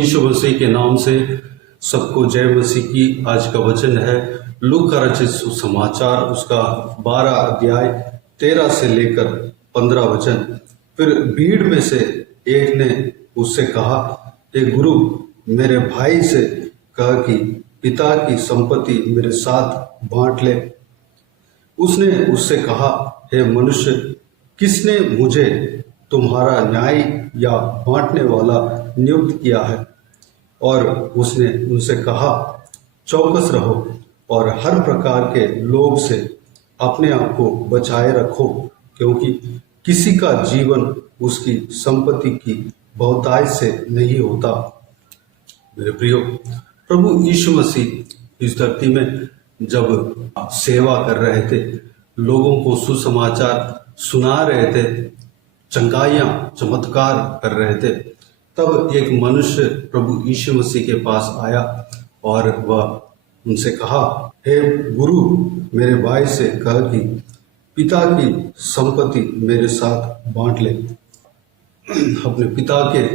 यीशु मसीह के नाम से सबको जय मसीह की। आज का वचन है लूका का रचित सुसमाचार, उसका 12 अध्याय 13 से लेकर 15 वचन। फिर भीड़ में से एक ने उससे कहा, हे गुरु, मेरे भाई से कह कि पिता की संपत्ति मेरे साथ बांट ले। उसने उससे कहा, हे मनुष्य, किसने मुझे तुम्हारा न्याय या बांटने वाला नियुक्त किया है? और उसने उनसे कहा, चौकस रहो और हर प्रकार के लोभ से अपने आप को बचाए रखो, क्योंकि किसी का जीवन उसकी संपत्ति की बहुतायत से नहीं होता। मेरे प्रियो, प्रभु यीशु मसीह इस धरती में जब सेवा कर रहे थे, लोगों को सुसमाचार सुना रहे थे, चंगाइयाँ चमत्कार कर रहे थे, तब एक मनुष्य प्रभु यीशु मसीह के पास आया और वह उनसे कहा, हे गुरु, मेरे भाई से कह कि पिता की संपत्ति मेरे साथ बांट ले। अपने पिता के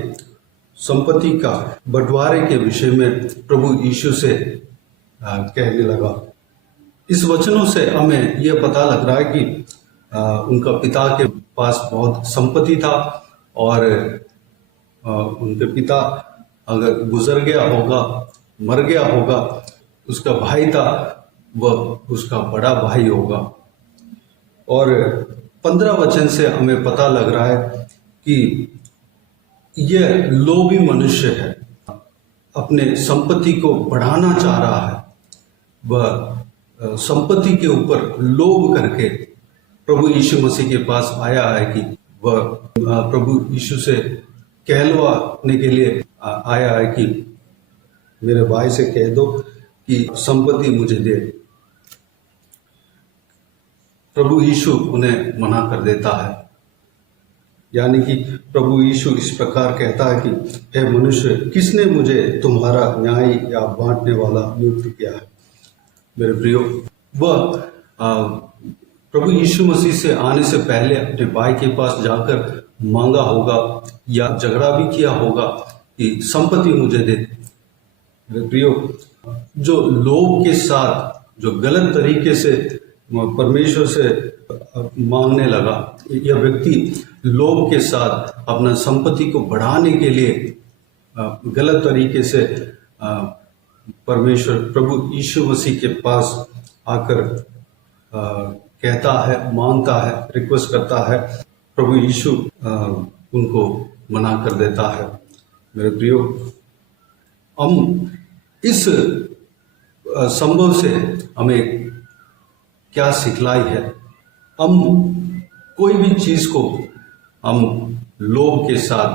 संपत्ति का बंटवारे के विषय में प्रभु यीशु से कहने लगा। इस वचनों से हमें यह पता लग रहा है कि उनका पिता के पास बहुत संपत्ति था और उनके पिता अगर गुजर गया होगा, मर गया होगा, उसका भाई था, वह उसका बड़ा भाई होगा। और 15 वचन से हमें पता लग रहा है कि यह लोभी मनुष्य है, अपने संपत्ति को बढ़ाना चाह रहा है। वह संपत्ति के ऊपर लोभ करके प्रभु यीशु मसीह के पास आया है कि वह प्रभु यीशु से कहलवाने के लिए आया है कि मेरे भाई से कह दो कि संपत्ति मुझे दे। प्रभु यीशु उन्हें मना कर देता है, यानी कि प्रभु यीशु इस प्रकार कहता है कि हे मनुष्य, किसने मुझे तुम्हारा न्याय या बांटने वाला नियुक्त किया है? मेरे प्रियो, वह प्रभु यीशु मसीह से आने से पहले अपने भाई के पास जाकर मांगा होगा या झगड़ा भी किया होगा कि संपत्ति मुझे दे। मेरे प्रियो, जो लोभ के साथ, जो गलत तरीके से परमेश्वर से मांगने लगा, यह व्यक्ति लोभ के साथ अपना संपत्ति को बढ़ाने के लिए गलत तरीके से परमेश्वर प्रभु यीशु मसीह के पास आकर कहता है, मांगता है, रिक्वेस्ट करता है। प्रभु यीशु उनको मना कर देता है। मेरे प्रियो, हम इस संभव से हमें क्या सिखलाई है? हम कोई भी चीज को हम लोभ के साथ,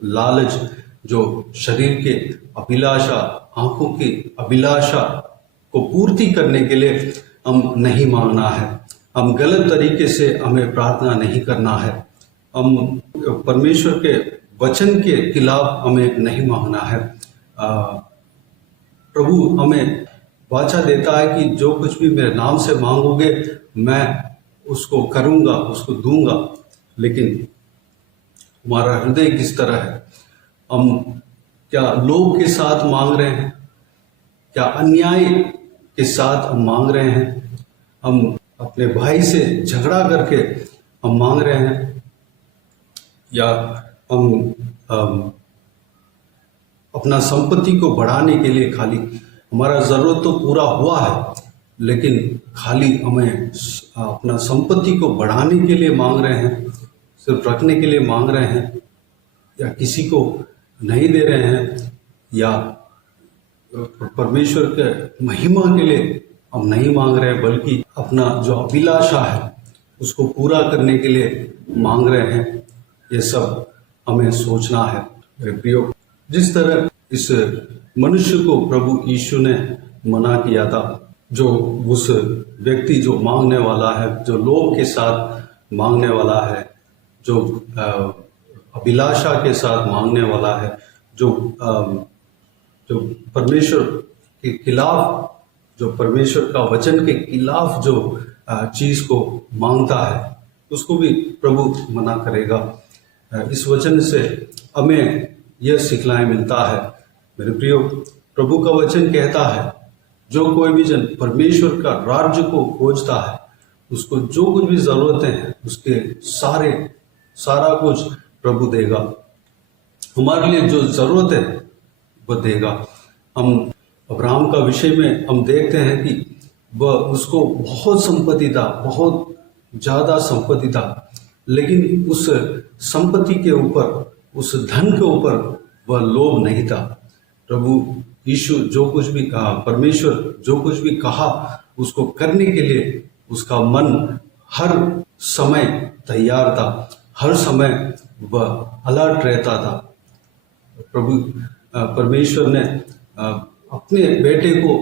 लालच, जो शरीर के अभिलाषा, आंखों की अभिलाषा को पूर्ति करने के लिए हम नहीं मांगना है। हम गलत तरीके से हमें प्रार्थना नहीं करना है। हम परमेश्वर के वचन के खिलाफ हमें नहीं मांगना है। प्रभु हमें वाचा देता है कि जो कुछ भी मेरे नाम से मांगोगे मैं उसको करूँगा, उसको दूंगा। लेकिन हमारा हृदय किस तरह है? हम क्या लोभ के साथ मांग रहे हैं? क्या अन्याय के साथ हम मांग रहे हैं? हम अपने भाई से झगड़ा करके हम मांग रहे हैं? या हम अपना संपत्ति को बढ़ाने के लिए, खाली हमारा ज़रूरत तो पूरा हुआ है, लेकिन खाली हमें अपना संपत्ति को बढ़ाने के लिए मांग रहे हैं, सिर्फ रखने के लिए मांग रहे हैं, या किसी को नहीं दे रहे हैं, या परमेश्वर के महिमा के लिए हम नहीं मांग रहे हैं, बल्कि अपना जो अभिलाषा है उसको पूरा करने के लिए मांग रहे हैं। ये सब हमें सोचना है। मेरे प्रियो, जिस तरह इस मनुष्य को प्रभु यीशु ने मना किया था, जो उस व्यक्ति जो मांगने वाला है, जो लोभ के साथ मांगने वाला है, जो अभिलाषा के साथ मांगने वाला है, जो परमेश्वर के खिलाफ, जो परमेश्वर का वचन के खिलाफ जो चीज को मांगता है, उसको भी प्रभु मना करेगा। इस वचन से हमें यह सिखलाएं मिलता है। मेरे प्रियो, प्रभु का वचन कहता है, जो कोई भी जन परमेश्वर का राज्य को खोजता है, उसको जो कुछ भी जरूरतें हैं उसके सारा कुछ प्रभु देगा। हमारे लिए जो जरूरत है वह देगा। हम अब्राहम का विषय में हम देखते हैं कि वह उसको बहुत संपत्ति था, बहुत ज्यादा संपत्ति था, लेकिन उस संपत्ति के ऊपर, उस धन के ऊपर वह लोभ नहीं था। प्रभु यीशु जो कुछ भी कहा, परमेश्वर जो कुछ भी कहा, उसको करने के लिए उसका मन हर समय तैयार था, हर समय वह अलर्ट रहता था। प्रभु परमेश्वर ने अपने बेटे को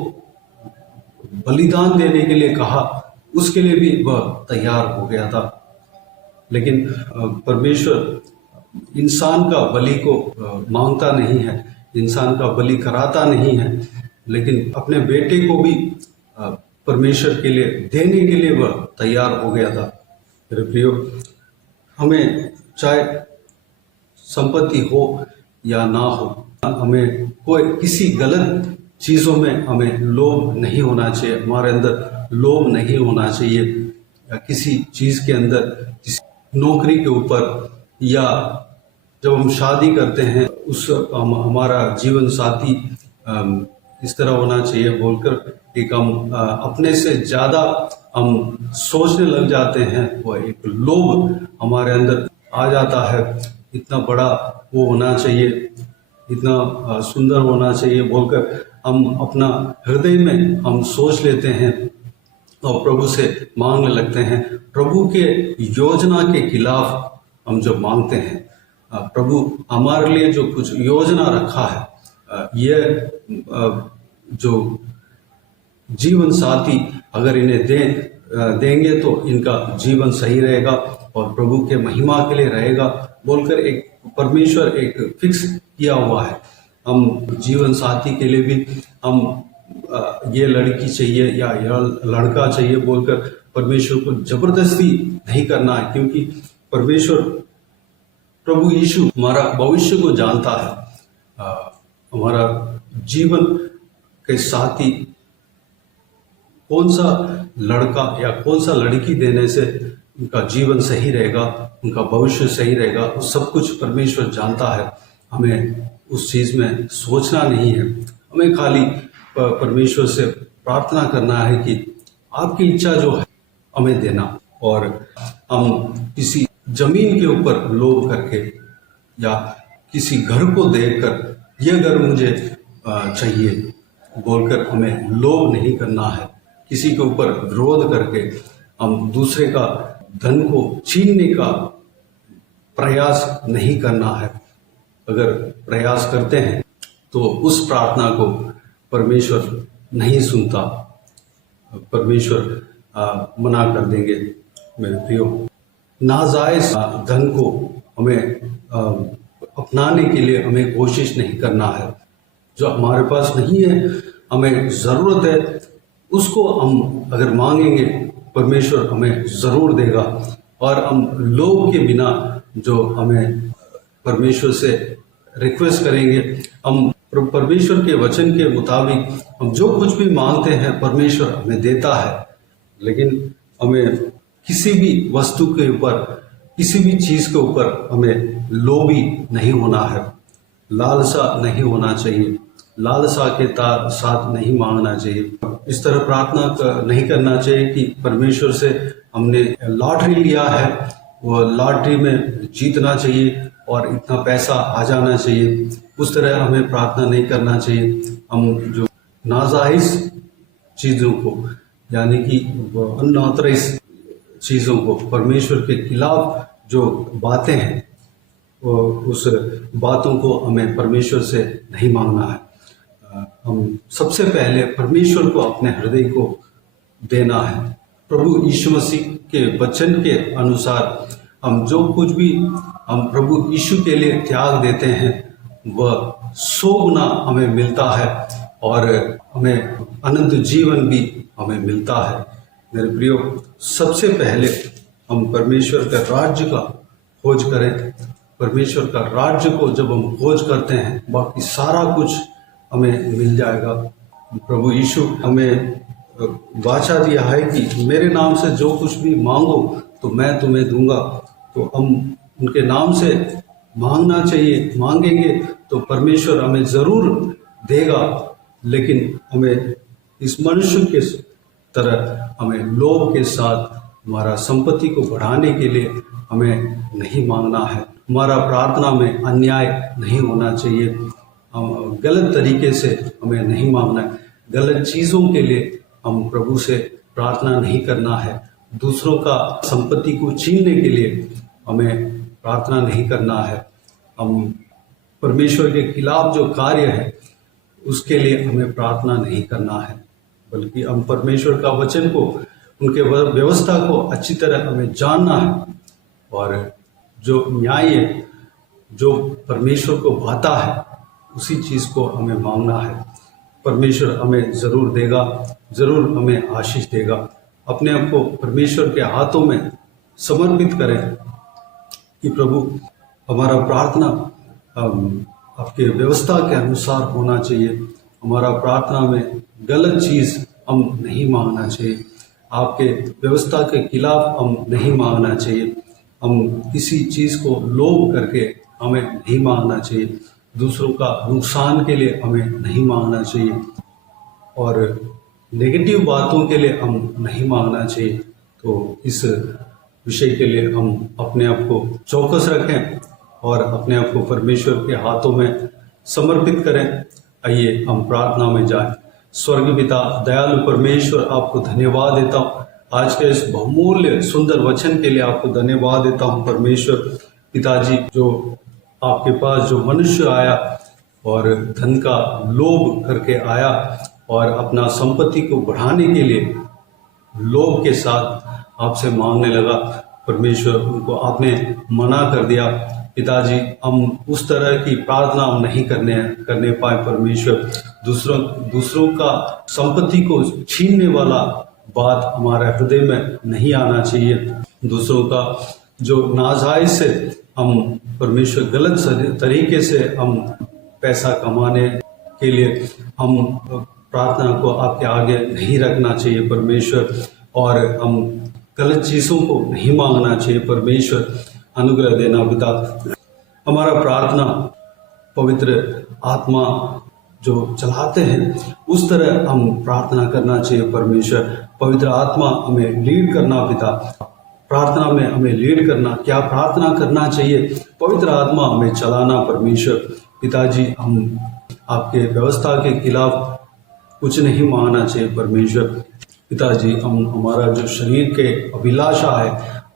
बलिदान देने के लिए कहा, उसके लिए भी वह तैयार हो गया था। लेकिन परमेश्वर इंसान का बलि को मांगता नहीं है, इंसान का बलि कराता नहीं है, लेकिन अपने बेटे को भी परमेश्वर के लिए देने के लिए वह तैयार हो गया था। मेरे प्रियो, हमें चाहे संपत्ति हो या ना हो, हमें कोई किसी गलत चीजों में हमें लोभ नहीं होना चाहिए, हमारे अंदर लोभ नहीं होना चाहिए, या किसी चीज के अंदर, किसी नौकरी के ऊपर, या जब हम शादी करते हैं हमारा जीवन साथी इस तरह होना चाहिए बोलकर एक हम अपने से ज्यादा हम सोचने लग जाते हैं। वो एक लोभ हमारे अंदर आ जाता है, इतना बड़ा वो होना चाहिए, इतना सुंदर होना चाहिए बोलकर हम अपना हृदय में हम सोच लेते हैं और प्रभु से मांगने लगते हैं। प्रभु के योजना के खिलाफ हम जब मांगते हैं, प्रभु हमारे लिए जो कुछ योजना रखा है, यह जो जीवन साथी अगर इन्हें देंगे तो इनका जीवन सही रहेगा और प्रभु के महिमा के लिए रहेगा बोलकर एक परमेश्वर एक फिक्स किया हुआ है। हम जीवन साथी के लिए भी हम ये लड़की चाहिए या लड़का चाहिए बोलकर परमेश्वर को जबरदस्ती नहीं करना है, क्योंकि परमेश्वर प्रभु यीशु हमारा भविष्य को जानता है। हमारा जीवन के साथी कौन सा लड़का या कौन सा लड़की देने से उनका जीवन सही रहेगा, उनका भविष्य सही रहेगा, वो सब कुछ परमेश्वर जानता है। हमें उस चीज में सोचना नहीं है, हमें खाली परमेश्वर से प्रार्थना करना है कि आपकी इच्छा जो है हमें देना। और हम किसी जमीन के ऊपर लोभ करके या किसी घर को देखकर यह घर मुझे चाहिए बोलकर हमें लोभ नहीं करना है। किसी के ऊपर विरोध करके हम दूसरे का धन को छीनने का प्रयास नहीं करना है। अगर प्रयास करते हैं तो उस प्रार्थना को परमेश्वर नहीं सुनता, परमेश्वर मना कर देंगे। मेरे प्रियो, नाजायज धन को हमें अपनाने के लिए हमें कोशिश नहीं करना है। जो हमारे पास नहीं है, हमें जरूरत है, उसको हम अगर मांगेंगे परमेश्वर हमें जरूर देगा। और हम लोभ के बिना जो हमें परमेश्वर से रिक्वेस्ट करेंगे, हम परमेश्वर के वचन के मुताबिक हम जो कुछ भी मांगते हैं परमेश्वर हमें देता है। लेकिन हमें किसी भी वस्तु के ऊपर, किसी भी चीज के ऊपर हमें लोभी नहीं होना है, लालसा नहीं होना चाहिए, लालसा के साथ नहीं मांगना चाहिए। इस तरह प्रार्थना नहीं करना चाहिए कि परमेश्वर से हमने लॉटरी लिया है, वो लॉटरी में जीतना चाहिए और इतना पैसा आ जाना चाहिए। उस तरह हमें प्रार्थना नहीं करना चाहिए। हम जो नाजायज चीजों को, यानी कि अनऑथराइज चीजों को, परमेश्वर के खिलाफ जो बातें हैं, उस बातों को हमें परमेश्वर से नहीं मांगना है। हम सबसे पहले परमेश्वर को अपने हृदय को देना है। प्रभु यीशु मसीह के वचन के अनुसार हम जो कुछ भी हम प्रभु यीशु के लिए त्याग देते हैं वह 100 गुना हमें मिलता है और हमें अनंत जीवन भी हमें मिलता है। मेरे प्रियो, सबसे पहले हम परमेश्वर के राज्य का खोज करें परमेश्वर का राज्य को जब हम खोज करते हैं, बाकी सारा कुछ हमें मिल जाएगा। प्रभु यीशु हमें वाचा दिया है कि मेरे नाम से जो कुछ भी मांगो तो मैं तुम्हें दूंगा। तो हम उनके नाम से मांगना चाहिए, मांगेंगे तो परमेश्वर हमें ज़रूर देगा। लेकिन हमें इस मनुष्य के तरह हमें लोभ के साथ हमारा संपत्ति को बढ़ाने के लिए हमें नहीं मांगना है। हमारा प्रार्थना में अन्याय नहीं होना चाहिए, गलत तरीके से हमें नहीं मांगना है। गलत चीज़ों के लिए हम प्रभु से प्रार्थना नहीं करना है। दूसरों का संपत्ति को छीनने के लिए हमें प्रार्थना नहीं करना है। हम परमेश्वर के खिलाफ जो कार्य है उसके लिए हमें प्रार्थना नहीं करना है, बल्कि हम परमेश्वर का वचन को, उनके व्यवस्था को अच्छी तरह हमें जानना है और जो न्याय है, जो परमेश्वर को भाता है, उसी चीज़ को हमें मांगना है। परमेश्वर हमें ज़रूर देगा, ज़रूर हमें आशीष देगा। अपने आप को परमेश्वर के हाथों में समर्पित करें कि प्रभु हमारा प्रार्थना आपके व्यवस्था के अनुसार होना चाहिए। हमारा प्रार्थना में गलत चीज़ हम नहीं मांगना चाहिए, आपके व्यवस्था के खिलाफ हम नहीं मांगना चाहिए। हम किसी चीज़ को लोभ करके हमें नहीं मांगना चाहिए, दूसरों का नुकसान के लिए हमें नहीं मांगना चाहिए और नेगेटिव बातों के लिए हम नहीं मांगना चाहिए। तो इस विषय के लिए हम अपने आप को चौकस रखें और अपने आप को परमेश्वर के हाथों में समर्पित करें। आइए हम प्रार्थना में जाएं। स्वर्गीय पिता, दयालु परमेश्वर, आपको धन्यवाद देता हूँ आज के इस बहुमूल्य सुंदर वचन के लिए। आपको धन्यवाद देता हूँ परमेश्वर पिताजी, जो आपके पास जो मनुष्य आया और धन का लोभ करके आया और अपना संपत्ति को बढ़ाने के लिए लोभ के साथ आपसे मांगने लगा, परमेश्वर उनको आपने मना कर दिया। पिताजी, हम उस तरह की प्रार्थना हम नहीं करने पाए परमेश्वर। दूसरों का संपत्ति को छीनने वाला बात हमारे हृदय में नहीं आना चाहिए। दूसरों का जो नाजायज से हम परमेश्वर गलत तरीके से हम पैसा कमाने के लिए हम प्रार्थना को आपके आगे नहीं रखना चाहिए परमेश्वर, और हम गलत चीज़ों को नहीं मांगना चाहिए परमेश्वर। अनुग्रह देना पिता। हमारा प्रार्थना पवित्र आत्मा जो चलाते हैं उस तरह हम प्रार्थना करना चाहिए परमेश्वर। पवित्र आत्मा हमें लीड करना पिता, प्रार्थना में हमें लीड करना, क्या प्रार्थना करना चाहिए, पवित्र आत्मा हमें चलाना परमेश्वर। पिताजी, हम आपके व्यवस्था के खिलाफ कुछ नहीं मांगना चाहिए परमेश्वर। पिताजी, हम हमारा जो शरीर के अभिलाषा है,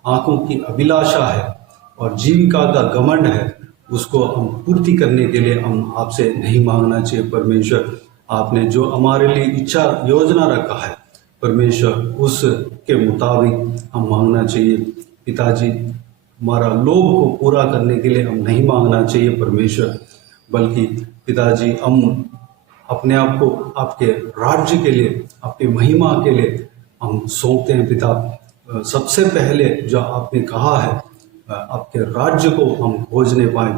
आंखों की अभिलाषा है और जीविका का घमंड है, उसको हम पूर्ति करने के लिए हम आपसे नहीं मांगना चाहिए परमेश्वर। आपने जो हमारे लिए इच्छा योजना रखा है परमेश्वर, उसके मुताबिक हम मांगना चाहिए। पिताजी, हमारा लोभ को पूरा करने के लिए हम नहीं मांगना चाहिए परमेश्वर, बल्कि पिताजी हम अपने आप को आपके राज्य के लिए, आपकी महिमा के लिए हम सौंपते हैं पिता। सबसे पहले जो आपने कहा है, आपके राज्य को हम खोजने पाए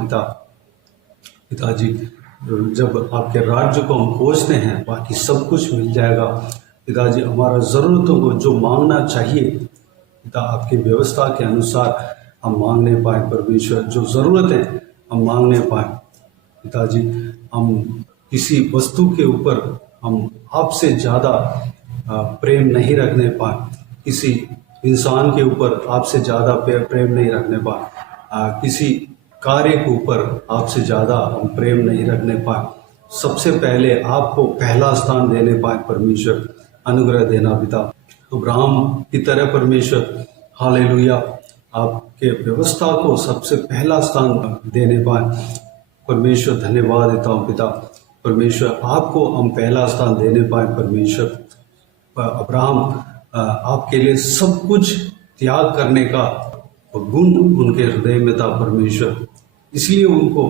पिताजी। जब आपके राज्य को हम खोजते हैं, बाकी सब कुछ मिल जाएगा पिताजी। हमारा ज़रूरतों को जो मांगना चाहिए पिता, आपकी व्यवस्था के अनुसार हम मांगने पाए परमेश्वर। जो ज़रूरत है हम मांगने पाए पिताजी। हम किसी वस्तु के ऊपर हम आपसे ज़्यादा प्रेम नहीं रखने पाए, किसी इंसान के ऊपर आपसे ज़्यादा प्रेम नहीं रखने पाए, किसी कार्य के ऊपर आपसे ज़्यादा हम प्रेम नहीं रखने पाए। सबसे पहले आपको पहला स्थान देने पाए परमेश्वर। अनुग्रह देना पिता। अब्राहम की तरह परमेश्वर, हालेलुया, आपके व्यवस्था को सबसे पहला स्थान देने पाए परमेश्वर। धन्यवाद देता हूँ पिता। परमेश्वर, आपको हम पहला स्थान देने पाए परमेश्वर। अब्राहम आपके लिए सब कुछ त्याग करने का गुण उनके हृदय में था परमेश्वर, इसलिए उनको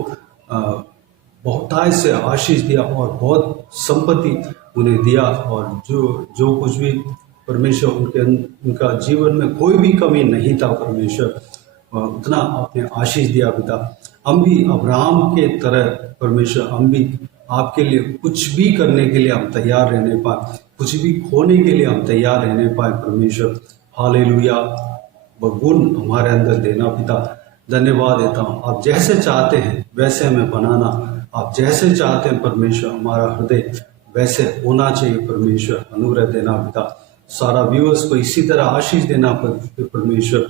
बहुतायत से आशीष दिया और बहुत संपत्ति उन्हें दिया। और जो कुछ भी परमेश्वर उनका जीवन में कोई भी कमी नहीं था परमेश्वर। उतना आपने आशीष दिया पिता। हम भी अब्राहम के तरह परमेश्वर, हम भी आपके लिए कुछ भी करने के लिए हम तैयार रहने पाए, कुछ भी खोने के लिए हम तैयार रहने पाए परमेश्वर। हालेलुया, वह गुण हमारे अंदर देना पिता। धन्यवाद देता हूँ, आप जैसे चाहते हैं वैसे हमें बनाना, आप जैसे चाहते हैं परमेश्वर हमारा हृदय वैसे होना चाहिए परमेश्वर। अनुग्रह देना पिता, सारा व्यूअर्स को इसी तरह आशीष देना परमेश्वर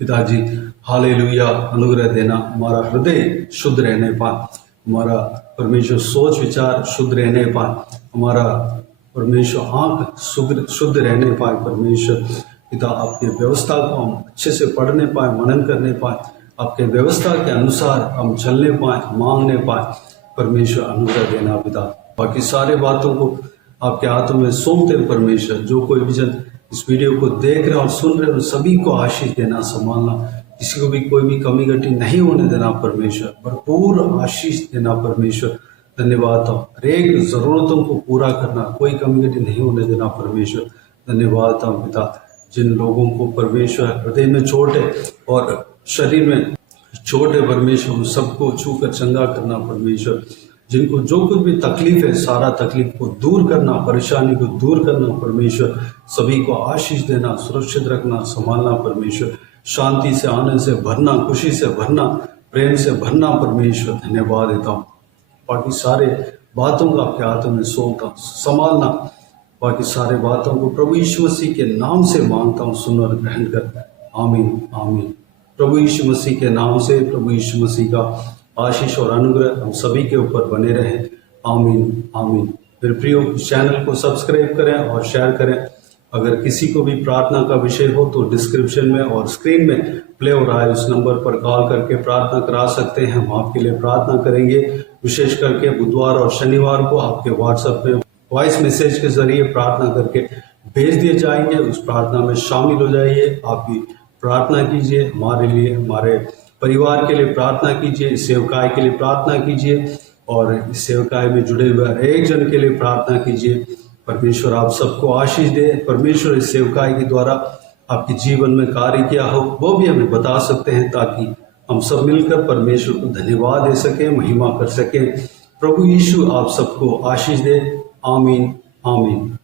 पिताजी। हालेलुया, अनुग्रह देना, हमारा हृदय शुद्ध रहने पाए, हमारा परमेश्वर सोच विचार शुद्ध रहने पाए, हमारा परमेश्वर आंख शुद्ध रहने पाए परमेश्वर पिता। आपकी व्यवस्था को हम अच्छे से पढ़ने पाए, मनन करने पाए, आपके व्यवस्था के अनुसार हम चलने पाए, मांगने पाए परमेश्वर। अनुग्रह देना पिता। बाकी सारे बातों को आपके हाथों में सौंपते हैं परमेश्वर। जो कोई भी जन इस वीडियो को देख रहे और सुन रहे हैं सभी को आशीष देना, संभालना, किसी को भी कोई भी कमी घटी नहीं होने देना परमेश्वर। भरपूर आशीष देना परमेश्वर। धन्यवाद हो, हर एक जरूरतों को पूरा करना, कोई कमी घटी नहीं होने देना परमेश्वर। धन्यवाद हो पिता। जिन लोगों को परमेश्वर हृदय में चोट है और शरीर में चोट है परमेश्वर, उन सबको छूकर चंगा करना परमेश्वर। जिनको जो कुछ भी तकलीफ है सारा तकलीफ को दूर करना, परेशानी को दूर करना परमेश्वर। सभी को आशीष देना, सुरक्षित रखना, संभालना परमेश्वर। शांति से, आनंद से भरना, खुशी से भरना, प्रेम से भरना परमेश्वर। धन्यवाद देता हूँ। बाकी सारे बातों को आपके हाथों में सौंपता हूँ, संभालना। बाकी सारे बातों को प्रभु यीशु मसीह के नाम से मांगता हूँ, सुन और ग्रहण कर। आमीन आमीन। प्रभु यीशु मसीह के नाम से प्रभु यीशु मसीह का आशीष और अनुग्रह हम सभी के ऊपर बने रहे। आमीन आमीन। मेरे प्रियो, चैनल को सब्सक्राइब करें और शेयर करें। अगर किसी को भी प्रार्थना का विषय हो तो डिस्क्रिप्शन में और स्क्रीन में प्ले हो रहा है उस नंबर पर कॉल करके प्रार्थना करा सकते हैं। हम आपके लिए प्रार्थना करेंगे। विशेष करके बुधवार और शनिवार को आपके व्हाट्सएप में वॉइस मैसेज के जरिए प्रार्थना करके भेज दिए जाएंगे। उस प्रार्थना में शामिल हो जाइए, आप भी प्रार्थना कीजिए, हमारे लिए, हमारे परिवार के लिए प्रार्थना कीजिए, इस सेवकाई के लिए प्रार्थना कीजिए और इस सेवकाई में जुड़े हुए हर एक जन के लिए प्रार्थना कीजिए। परमेश्वर आप सबको आशीष दे। परमेश्वर इस सेवकाई के द्वारा आपके जीवन में कार्य किया हो वो भी हमें बता सकते हैं, ताकि हम सब मिलकर परमेश्वर को धन्यवाद दे सकें, महिमा कर सकें। प्रभु यीशु आप सबको आशीष दे। आमीन आमीन।